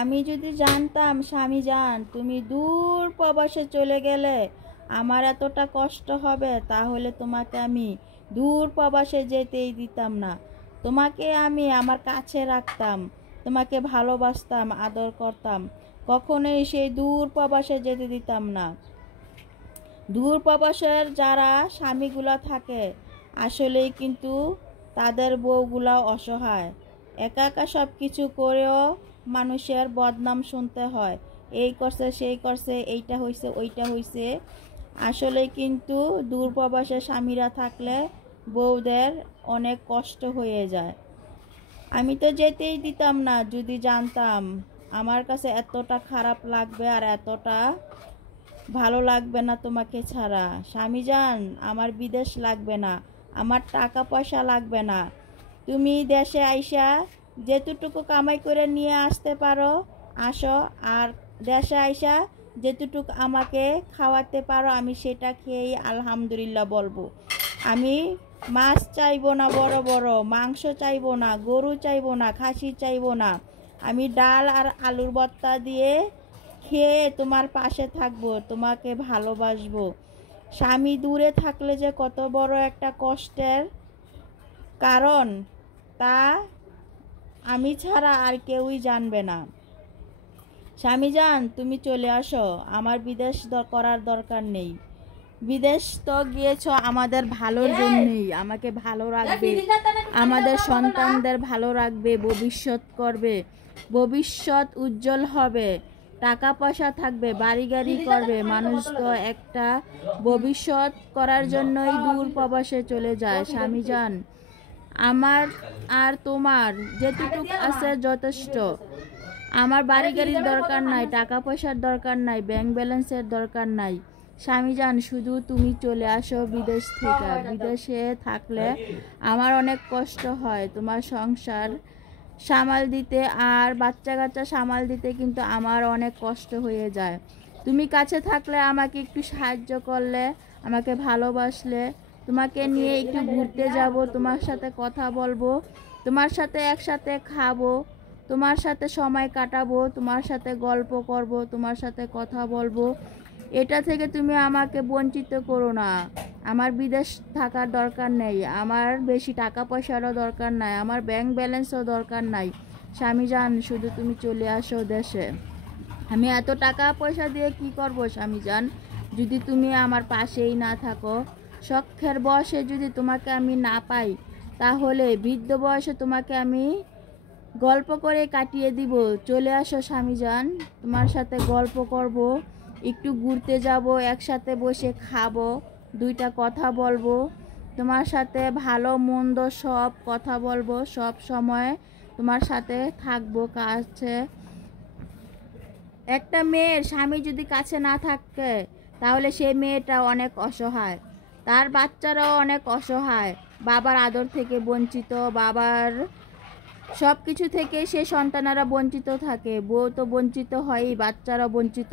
আমি যদি জানতাম স্বামীজান তুমি দূর প্রবাসে চলে গেলে আমার এতটা কষ্ট হবে, তাহলে তোমাকে আমি দূর প্রবাসে যেতেই দিতাম না। তোমাকে আমি আমার কাছে রাখতাম, তোমাকে ভালোবাসতাম, আদর করতাম, কখনোই সেই দূর প্রবাসে যেতে দিতাম না। দূর প্রবাসের যারা স্বামীগুলা থাকে আসলেই কিন্তু তাদের বউগুলা অসহায়, একা একা সব কিছু করেও মানুষের বদনাম শুনতে হয়, এই করছে সেই করছে, এইটা হইছে ওইটা হইছে। আসলে কিন্তু দূর প্রবাসের স্বামীরা থাকলে বউদের অনেক কষ্ট হয়ে যায়। আমি তো যেতেই দিতাম না যদি জানতাম আমার কাছে এতটা খারাপ লাগবে আর এতটা ভালো লাগবে না তোমাকে ছাড়া। স্বামীজান আমার বিদেশ লাগবে না, আমার টাকা পয়সা লাগবে না, তুমি দেশে আইসা যেটুকু কামাই করে নিয়ে আসতে পারো আসো, আর দেশে আইসা যেটুকু আমাকে খাওয়াতে পারো আমি সেটা খেয়েই আলহামদুলিল্লাহ বলবো। আমি মাছ চাইবো না, বড় বড় মাংস চাইবো না, গরু চাইবো না, খাসি চাইবো না, আমি ডাল আর আলুর ভর্তা দিয়ে খেয়ে তোমার পাশে থাকবো, তোমাকে ভালোবাসবো। স্বামী দূরে থাকলে যে কত বড় একটা কষ্টের কারণ তা আমি ছাড়া আর কেউই জানবে না। স্বামীজান তুমি চলে আসো, আমার বিদেশ করার দরকার নেই। বিদেশ তো গিয়েছ আমাদের ভালোর জন্যই, আমাকে ভালো রাখবে, আমাদের সন্তানদের ভালো রাখবে, ভবিষ্যৎ করবে, ভবিষ্যৎ উজ্জ্বল হবে, টাকা পয়সা থাকবে, বাড়ি গাড়ি করবে। মানুষ তো একটা ভবিষ্যৎ করার জন্যই দূর প্রবাসে চলে যায়। স্বামীজান আমার আর তোমার যেটুকু আছে যথেষ্ট। আমার বাড়ি গাড়ির দরকার নাই, টাকা পয়সার দরকার নাই, ব্যাংক ব্যালেন্সের দরকার নাই। স্বামীজান শুধু তুমি চলে আসো বিদেশ থেকে। বিদেশে থাকলে আমার অনেক কষ্ট হয়, তোমার সংসার সামাল দিতে আর বাচ্চা কাচ্চা সামাল দিতে কিন্তু আমার অনেক কষ্ট হয়ে যায়। তুমি কাছে থাকলে আমাকে একটু সাহায্য করলে, আমাকে ভালোবাসলে, তোমাকে নিয়ে একটু ঘুরতে যাব, তোমার সাথে কথা বলবো, তোমার সাথে একসাথে খাবো, তোমার সাথে সময় কাটাবো, তোমার সাথে গল্প করব, তোমার সাথে কথা বলবো। এটা থেকে তুমি আমাকে বঞ্চিত করো না। আমার বিদেশ থাকার দরকার নেই, আমার বেশি টাকা পয়সারও দরকার নাই, আমার ব্যাংক ব্যালেন্সও দরকার নাই। স্বামীজান শুধু তুমি চলে আসো দেশে। আমি এত টাকা পয়সা দিয়ে কি করব স্বামীজান, যদি তুমি আমার পাশেই না থাকো। শখের বয়সে যদি তোমাকে আমি না পাই, তাহলে বৃদ্ধ বয়সে তোমাকে আমি গল্প করে কাটিয়ে দিব। চলে আসো স্বামীজান, তোমার সাথে গল্প করব, একটু ঘুরতে যাব, একসাথে বসে খাবো, দুইটা কথা বলবো, তোমার সাথে ভালো মন্দ সব কথা বলবো, সব সময় তোমার সাথে থাকবো কাছে। একটা মেয়ের স্বামী যদি কাছে না থাকে তাহলে সেই মেয়েটা অনেক অসহায়, তার বাচ্চারাও অনেক অসহায়, বাবার আদর থেকে বঞ্চিত, বাবার সব কিছু থেকে সে সন্তানেরা বঞ্চিত থাকে, বউ তো বঞ্চিত হয়ই, বাচ্চারাও বঞ্চিত।